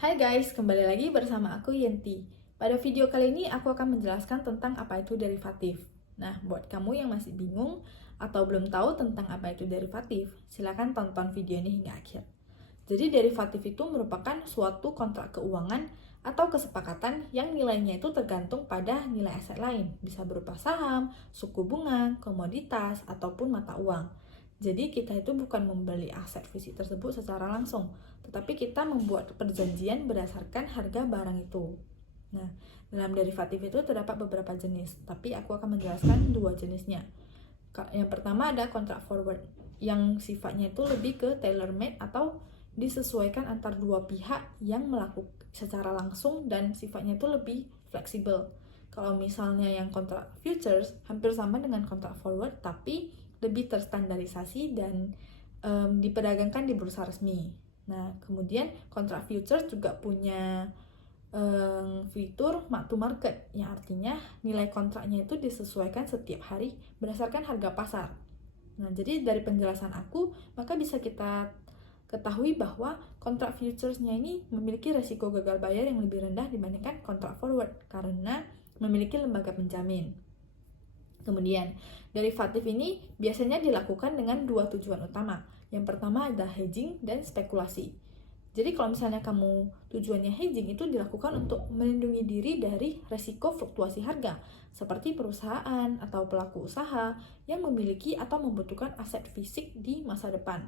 Hai guys, kembali lagi bersama aku Yenti. Pada video kali ini aku akan menjelaskan tentang apa itu derivatif. Nah, buat kamu yang masih bingung atau belum tahu tentang apa itu derivatif, silakan tonton video ini hingga akhir. Jadi derivatif itu merupakan suatu kontrak keuangan atau kesepakatan yang nilainya itu tergantung pada nilai aset lain, bisa berupa saham, suku bunga, komoditas, ataupun mata uang. Jadi kita itu bukan membeli aset fisik tersebut secara langsung, tetapi kita membuat perjanjian berdasarkan harga barang itu. Nah, dalam derivatif itu terdapat beberapa jenis, tapi aku akan menjelaskan dua jenisnya. Yang pertama ada kontrak forward, yang sifatnya itu lebih ke tailor-made atau disesuaikan antar dua pihak yang melakukan secara langsung dan sifatnya itu lebih fleksibel. Kalau misalnya yang kontrak futures hampir sama dengan kontrak forward, tapi lebih terstandarisasi dan diperdagangkan di bursa resmi. Nah, kemudian kontrak futures juga punya fitur mark to market, yang artinya nilai kontraknya itu disesuaikan setiap hari berdasarkan harga pasar. Nah, jadi dari penjelasan aku, maka bisa kita ketahui bahwa kontrak futuresnya ini memiliki resiko gagal bayar yang lebih rendah dibandingkan kontrak forward karena memiliki lembaga penjamin. Kemudian, derivatif ini biasanya dilakukan dengan dua tujuan utama. Yang pertama ada hedging dan spekulasi. Jadi kalau misalnya kamu tujuannya hedging itu dilakukan untuk melindungi diri dari resiko fluktuasi harga, seperti perusahaan atau pelaku usaha yang memiliki atau membutuhkan aset fisik di masa depan.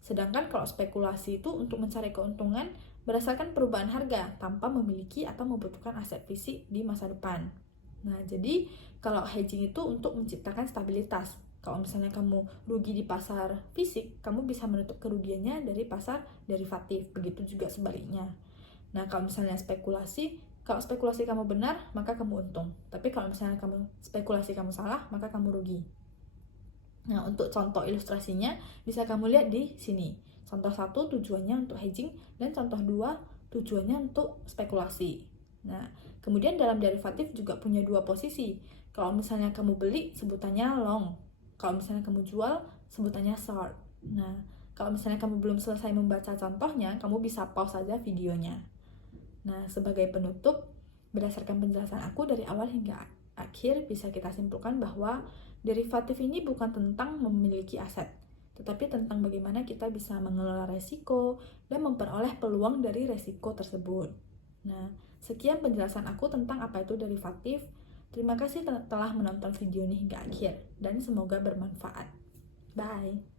Sedangkan kalau spekulasi itu untuk mencari keuntungan berdasarkan perubahan harga tanpa memiliki atau membutuhkan aset fisik di masa depan. Nah, jadi kalau hedging itu untuk menciptakan stabilitas. Kalau misalnya kamu rugi di pasar fisik, kamu bisa menutup kerugiannya dari pasar derivatif. Begitu juga sebaliknya. Nah, kalau misalnya kalau spekulasi kamu benar, maka kamu untung. Tapi kalau misalnya spekulasi kamu salah, maka kamu rugi. Nah, untuk contoh ilustrasinya, bisa kamu lihat di sini. Contoh 1 tujuannya untuk hedging, dan contoh 2 tujuannya untuk spekulasi. Nah, kemudian dalam derivatif juga punya dua posisi. Kalau misalnya kamu beli, sebutannya long. Kalau misalnya kamu jual, sebutannya short. Nah, kalau misalnya kamu belum selesai membaca contohnya, kamu bisa pause saja videonya. Nah, sebagai penutup, berdasarkan penjelasan aku dari awal hingga akhir, bisa kita simpulkan bahwa derivatif ini bukan tentang memiliki aset, tetapi tentang bagaimana kita bisa mengelola resiko dan memperoleh peluang dari resiko tersebut. Nah, sekian penjelasan aku tentang apa itu derivatif. Terima kasih telah menonton video ini hingga akhir, dan semoga bermanfaat. Bye!